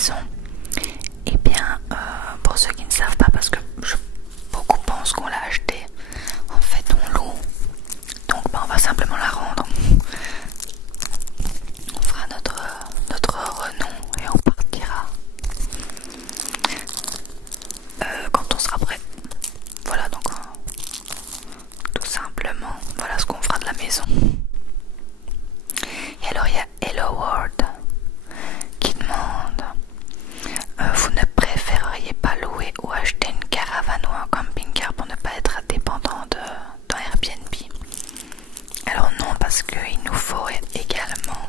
maison. Et bien, pour ceux qui ne savent pas, parce que beaucoup pensent qu'on l'a acheté, en fait on loue. Donc on va simplement la rendre. On fera notre renom et on partira quand on sera prêt. Voilà, donc tout simplement, voilà ce qu'on fera de la maison. Et alors il y a Hello World qui demande vous ne préféreriez pas louer ou acheter une caravane ou un camping-car pour ne pas être dépendant d'un Airbnb? Alors non, parce qu'il nous faut également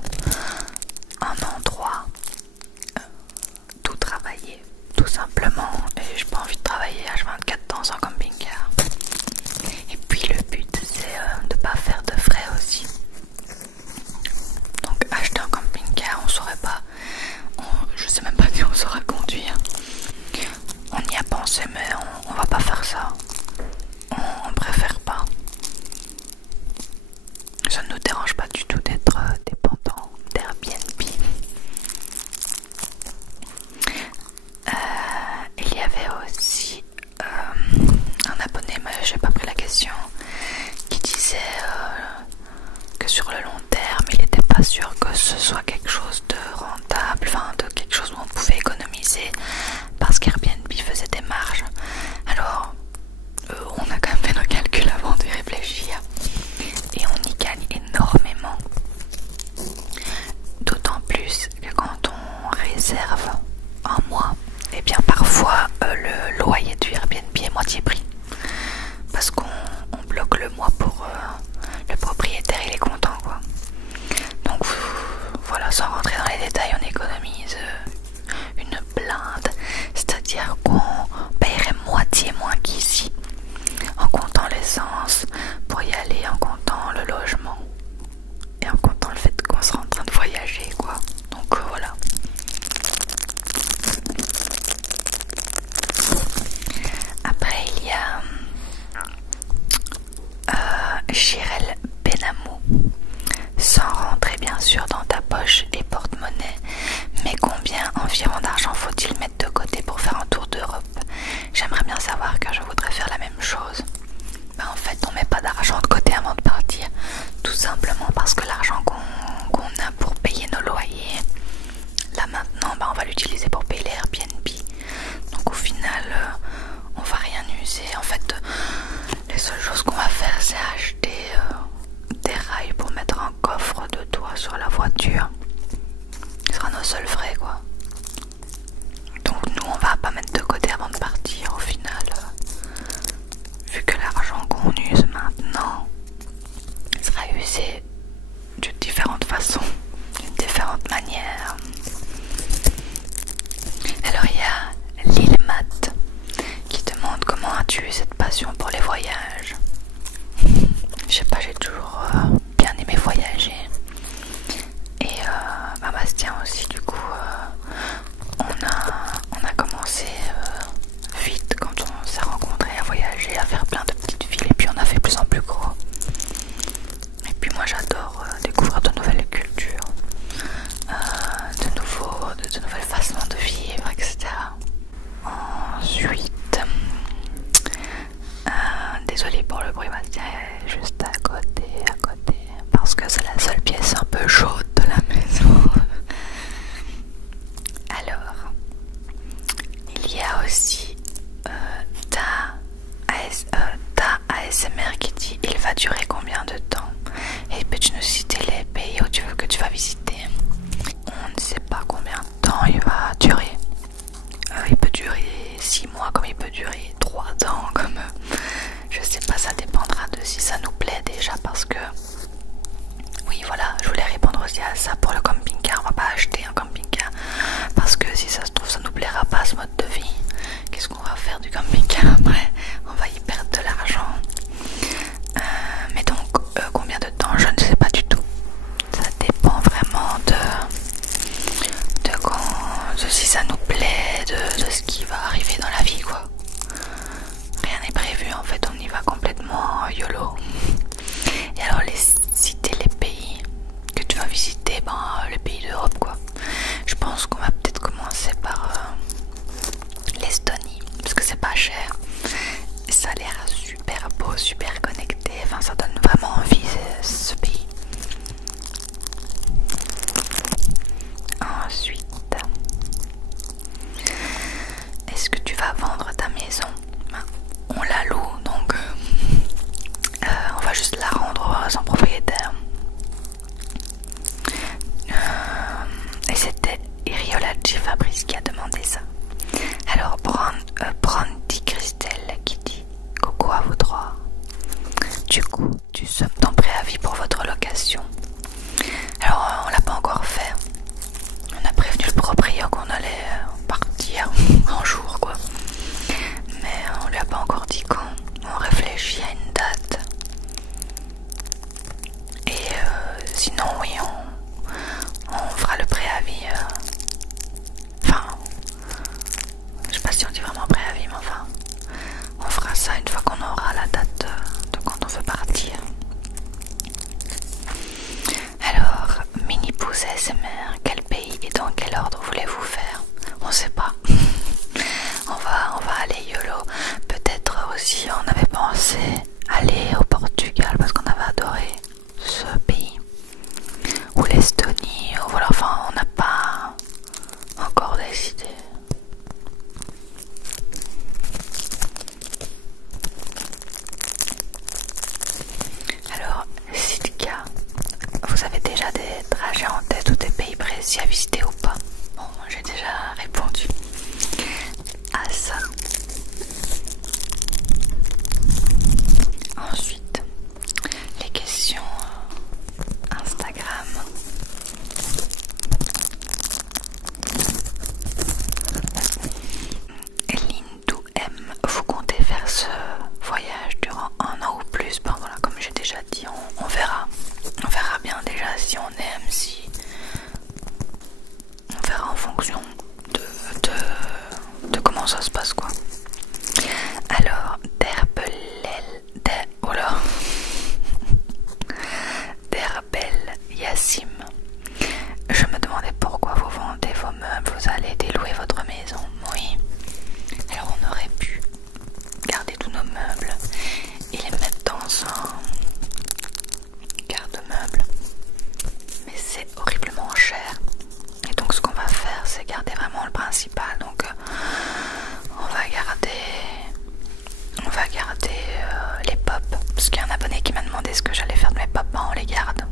un endroit tout travailler, tout simplement. Et j'ai pas envie de travailler H24 dans un camping-car. Et puis le but c'est de pas faire de frais aussi. Donc acheter un camping-car, on saurait pas, je sais même pas si on saura conduire. On y a pensé mais on va pas faire ça. On préfère pas. Ça ne nous dérange pas du tout d'être dépendant d'Airbnb. Il y avait aussi un abonné, mais j'ai pas pris la question, qui disait que sur le long terme il n'était pas sûr que ce soit quelque chose de rentable, enfin de quelque chose où on pouvait économiser parce qu'Airbnb faisait des marges. Alors on a quand même fait nos calculs avant de réfléchir et on y gagne énormément, d'autant plus que quand on réserve un mois, et bien parfois le loyer du Airbnb est moitié prix parce qu'on bloque le mois pour le propriétaire, il est content quoi. Donc voilà, sans rentrer dans les détails, on économise une blinde, c'est-à-dire qu'on paierait moitié moins qu'ici en comptant l'essence pour y aller, en comptant le logement et en comptant le fait qu'on sera en train de voyager quoi. Donc voilà. Après il y a Chirel Benamou. Sans rentrer bien sûr dans ta poche et porte-monnaie, mais combien environ d'argent faut-il mettre de côté pour faire un tour d'Europe? J'aimerais bien savoir car je voudrais faire la même chose. En fait on met pas d'argent de côté avant de partir, tout simplement parce que l'argent qu'on a pour payer nos loyers, là maintenant on va l'utiliser pour payer les Airbnb. Donc au final on va rien user. En fait les seules choses qu'on va faire c'est acheter des rails pour mettre un coffre de toit sur la voiture. Ce sera nos seuls frais quoi. Donc nous on va pas mettre de côté avant de partir au final. Vu que l'argent qu'on use maintenant sera usé de différentes façons, d'une différente manière. Alors il y a Lil Matt qui demande comment as-tu eu cette passion pour les voyages. Je sais pas, j'ai toujours bien aimé voyager. Et Bastien aussi du coup on a commencé vite quand on s'est rencontrés à voyager, à faire plein de petites villes et puis on a fait plus en plus gros. Et puis moi j'adore découvrir de nouvelles cultures, de nouvelles façons de vivre, etc. Ensuite, désolée pour le bruit, Bastien est juste à côté, parce que c'est la seule pièce un peu chaude de la maison. Alors, il y a aussi ta ASMR qui dit il va durer combien de temps? Et peux-tu nous citer les pays où tu veux que tu vas visiter? On ne sait pas combien de temps il va durer. Il peut durer 6 mois comme il peut durer 3 ans comme je sais pas, ça dépendra de si ça nous plaît déjà parce que oui voilà, je voulais répondre aussi à ça pour le camping-car. On va pas acheter un camping-car parce que si ça se trouve ça nous plaira pas ce mode de vie. Qu'est-ce qu'on va faire du camping-car après? On va y perdre de l'argent. Mais donc combien de temps? Je ne sais pas du tout. Ça dépend vraiment de si ça nous plaît, de ce qui va arriver dans la vie quoi. Rien n'est prévu en fait, on y va complètement YOLO. Et alors citer les pays que tu vas visiter, les pays d'Europe quoi. Je pense qu'on va peut-être commencer par cher. Ça a l'air super beau, super connecté, enfin ça donne vraiment envie ce pays. Ensuite, est-ce que tu vas vendre ta maison? On la loue, donc on va juste la rendre à son propriétaire. Et c'était Iriolacci Fabrice qui a demandé ça. Alors Brandy Christelle qui dit coucou à vous trois. Du coup, tu sommes ton préavis pour votre location. Alors on l'a pas encore fait. On a prévenu le proprio qu'on allait partir un jour quoi. Mais on lui a pas encore dit quand. On réfléchit à une date. Et sinon oui on fera le préavis. Enfin, je sais pas si on dit vraiment préavis, mais enfin, on fera ça une fois qu'on aura la date de quand on veut partir. Alors, mini pouce ASMR, quel pays et dans quel ordre voulez-vous faire? On sait pas. on va aller YOLO. Peut-être aussi on avait pensé aller au Portugal parce qu'on avait adoré ce pays. Ou l'Estonie, ou voilà, enfin on n'a pas encore décidé. Alors, Sitka, vous avez déjà des trajets en tête ou des pays précis à visiter ou pas? Bon, j'ai déjà répondu à ça. Ensuite, les questions Instagram. Lindou M, vous comptez faire ce voyage durant un an ou plus? Ben voilà, comme j'ai déjà dit, on verra. On verra bien déjà si on aime, si on verra en fonction de comment ça se passe quoi. Alors, Derbel Yassim, je me demandais pourquoi vous vendez vos meubles, vous allez délouer votre maison. Oui, alors on aurait pu garder tous nos meubles et les mettre dans un garde-meuble, mais c'est horriblement cher. Et donc ce qu'on va faire, c'est garder vraiment le principal. Donc on va garder les pop, parce qu'il y a un abonné qui m'a demandé ce que j'allais faire de mes pop. Ben on les garde.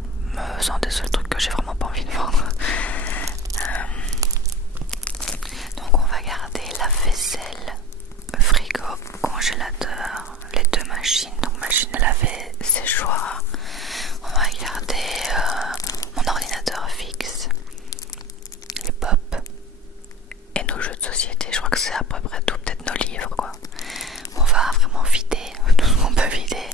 C'est des seuls trucs que j'ai vraiment pas envie de vendre. Donc on va garder la vaisselle, frigo, congélateur, les deux machines, donc machine à laver, séchoir. On va garder mon ordinateur fixe, les pop et nos jeux de société. Je crois que c'est à peu près tout, peut-être nos livres quoi. On va vraiment vider tout ce qu'on peut vider,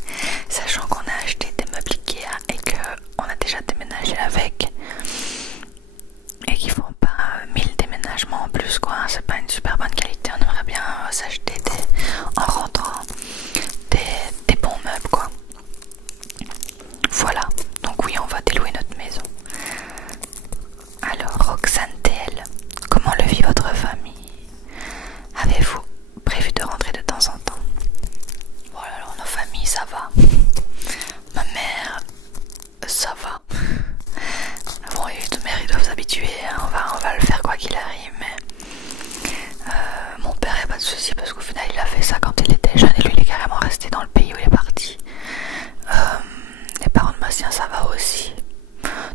sachant qu'on a acheté des meubles Ikea et qu'on a déjà déménagé avec et qu'ils font pas 1000 déménagements en plus quoi. C'est pas une super bonne qualité. On aimerait bien s'acheter en rentrant des bons meubles quoi. Voilà, donc oui on va délouer notre maison. Alors Roxane TL, comment le vit votre famille? Avez-vous prévu de rentrer de temps en temps? Voilà, alors nos familles ça va. Ma mère, ça va. Bon, les deux mères ils doivent s'habituer, hein. On va le faire quoi qu'il arrive, mais mon père n'a pas de soucis parce qu'au final il a fait ça quand il était jeune et lui il est carrément resté dans le pays où il est parti. Les parents de Bastien ça va aussi.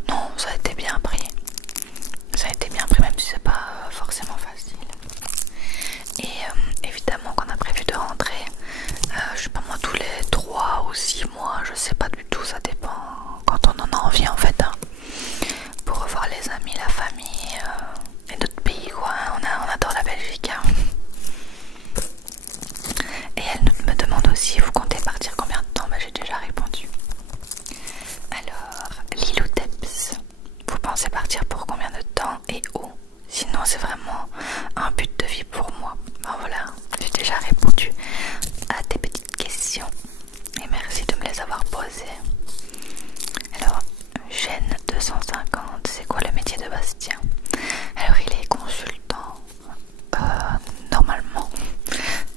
Non, ça a été bien pris. Ça a été bien pris même si c'est pas forcément facile. Et évidemment qu'on a prévu de rentrer, je sais pas moi, tous les 3 ou 6 mois, je sais pas du tout, ça dépend quand on en a envie en fait, hein, pour revoir les amis, la famille et notre pays quoi. On adore la Belgique, hein. Et elle me demande aussi, vous comptez partir combien de temps? Bah, j'ai déjà répondu. Alors, Lilou Teps, vous pensez partir pour combien de temps et où? Sinon c'est vraiment un but de vie pour moi. Ben voilà, j'ai déjà répondu à tes petites questions et merci de me les avoir posées. Alors, Gêne 250, c'est quoi le métier de Bastien? Alors il est consultant normalement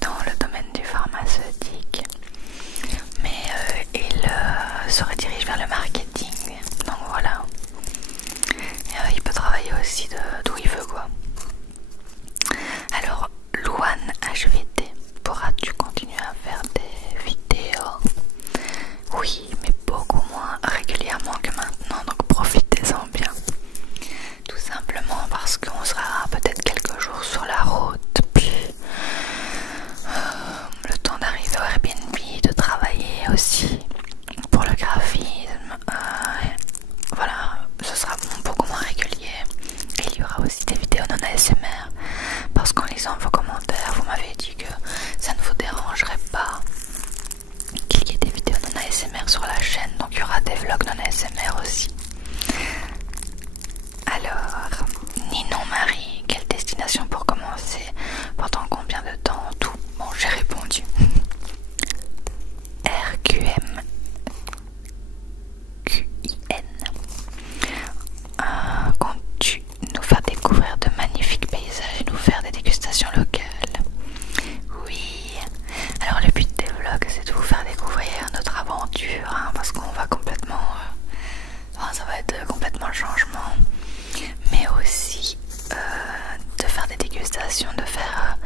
dans le domaine aussi d'où il veut quoi. Alors Louane HVT, pourras-tu continuer à faire des vidéos? Oui, mais beaucoup moins régulièrement que maintenant, donc profitez-en bien. Tout simplement parce qu'on sera peut-être quelques jours sur la route, puis le temps d'arriver au Airbnb, de travailler aussi pour le graphisme. Voilà, ce sera beaucoup moins régulier. Et il y aura aussi des vidéos non ASMR parce qu'en lisant vos commentaires, vous m'avez dit que ça ne vous dérangerait pas qu'il y ait des vidéos non ASMR sur la chaîne, donc il y aura des vlogs non ASMR aussi. Alors, Ninon Marie, quelle destination pour commencer? Pendant combien de temps en tout? Bon, j'ai répondu. RQM QIN. Comptes-tu nous faire découvrir de magnifiques paysages et nous faire des dégustations locales? Oui. Alors le but des vlogs, c'est de vous faire découvrir notre aventure, hein, parce qu'on va complètement... ça va être complètement le changement. Mais aussi de faire des dégustations, de faire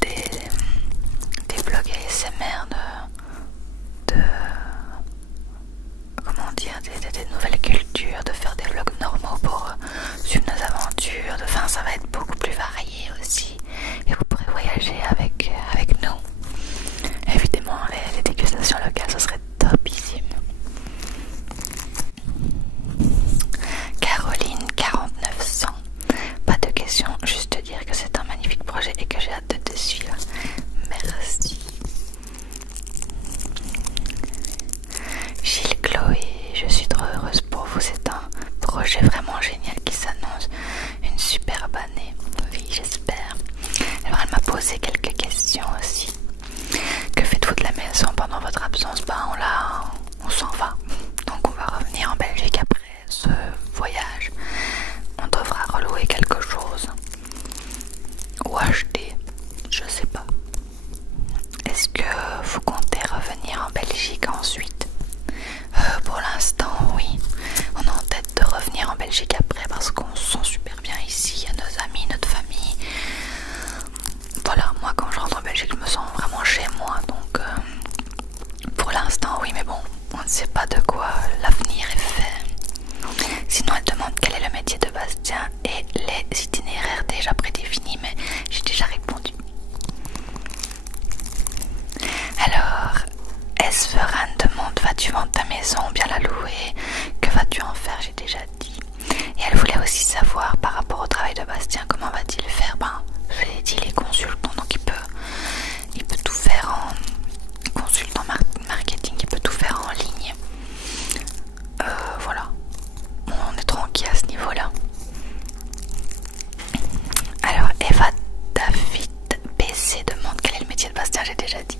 des vlogs ASMR de comment dire, des nouvelles cultures, de faire des vlogs normaux pour suivre nos aventures, enfin ça va être beaucoup plus varié aussi et vous pourrez voyager avec nous. Évidemment les dégustations locales, ce serait topissime. Caroline 4900, pas de question, juste te dire que c'est un magnifique projet et que j'ai hâte de te suivre. Merci. Gilles Chloé, je suis trop heureuse pour vous, c'est un projet vraiment génial qui s'annonce, une superbe année. Oui, j'espère. Alors elle m'a posé quelques questions aussi. Que faites-vous de la maison pendant votre absence? On s'en va. Donc on va revenir en Belgique après ce voyage. On devra relouer quelque chose ou acheter, je sais pas. Est-ce que vous comptez revenir en Belgique ensuite? Pour l'instant oui, on a en tête de revenir en Belgique après parce qu'on se sent super bien ici, il y a nos amis, notre famille. Voilà, moi quand je rentre en Belgique je me sens vraiment chez moi, donc pour l'instant oui, mais bon, on ne sait pas de quoi l'avenir est fait. Sinon elle demande quel est le métier de Bastien et les itinéraires déjà prédéfinis, mais j'ai déjà répondu. Alors, Esferan demande, vas-tu vendre ta maison ou bien la louer? Que vas-tu en faire? J'ai déjà dit. Et elle voulait aussi savoir par rapport au travail de Bastien, comment va-t-il faire? Je l'ai dit, il est consultant, donc il peut tout faire en consultant marketing, il peut tout faire en ligne. Voilà, on est tranquille à ce niveau-là. Alors Eva David BC demande quel est le métier de Bastien, j'ai déjà dit.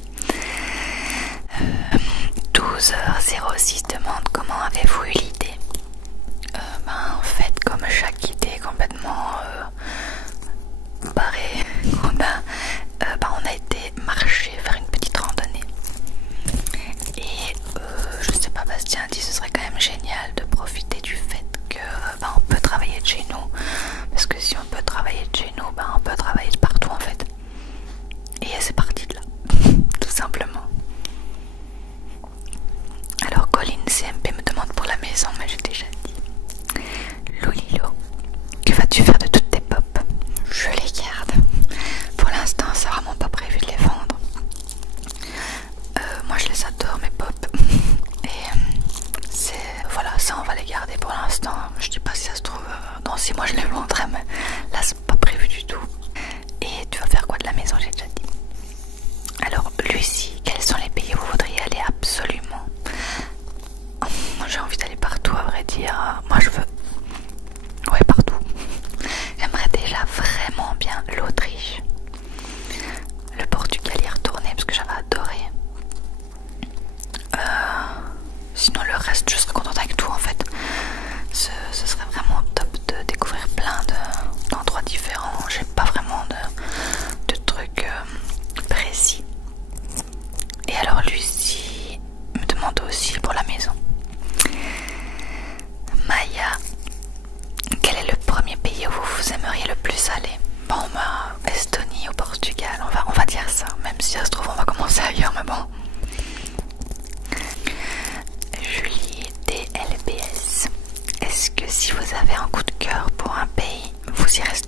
12h06 demande comment avez-vous eu l'idée? En fait, comme chaque idée complètement barrée qu'on a été marcher, faire une petite randonnée. Et je sais pas, Bastien a dit ce serait quand même génial de profiter du fait que on peut travailler de chez nous. Parce que si on peut travailler de chez nous, on peut travailler de partout en fait. Et c'est parti de là, tout simplement. Alors Colline CMP me demande pour la maison, mais j'ai déjà dit. Loulilo, que vas-tu faire de toutes tes pop? Je les garde. Pour l'instant, c'est vraiment pas prévu de les vendre. Moi je les adore mes pop. Et voilà, ça on va les garder pour l'instant. Je dis pas si ça se trouve dans 6 mois je les vendrai, mais là c'est pas prévu du tout. Et tu vas faire quoi de la maison? J'ai déjà dit. Alors Lucie, quels sont les pays où vous voudriez aller absolument? J'ai envie d'aller partout à vrai dire. Moi je veux... Ouais, partout. J'aimerais déjà vraiment bien l'Autriche. Le Portugal y retourner parce que j'avais adoré. Sinon le reste je serais contente avec tout en fait. Ce serait vraiment top de découvrir plein un coup de cœur pour un pays, vous y resterez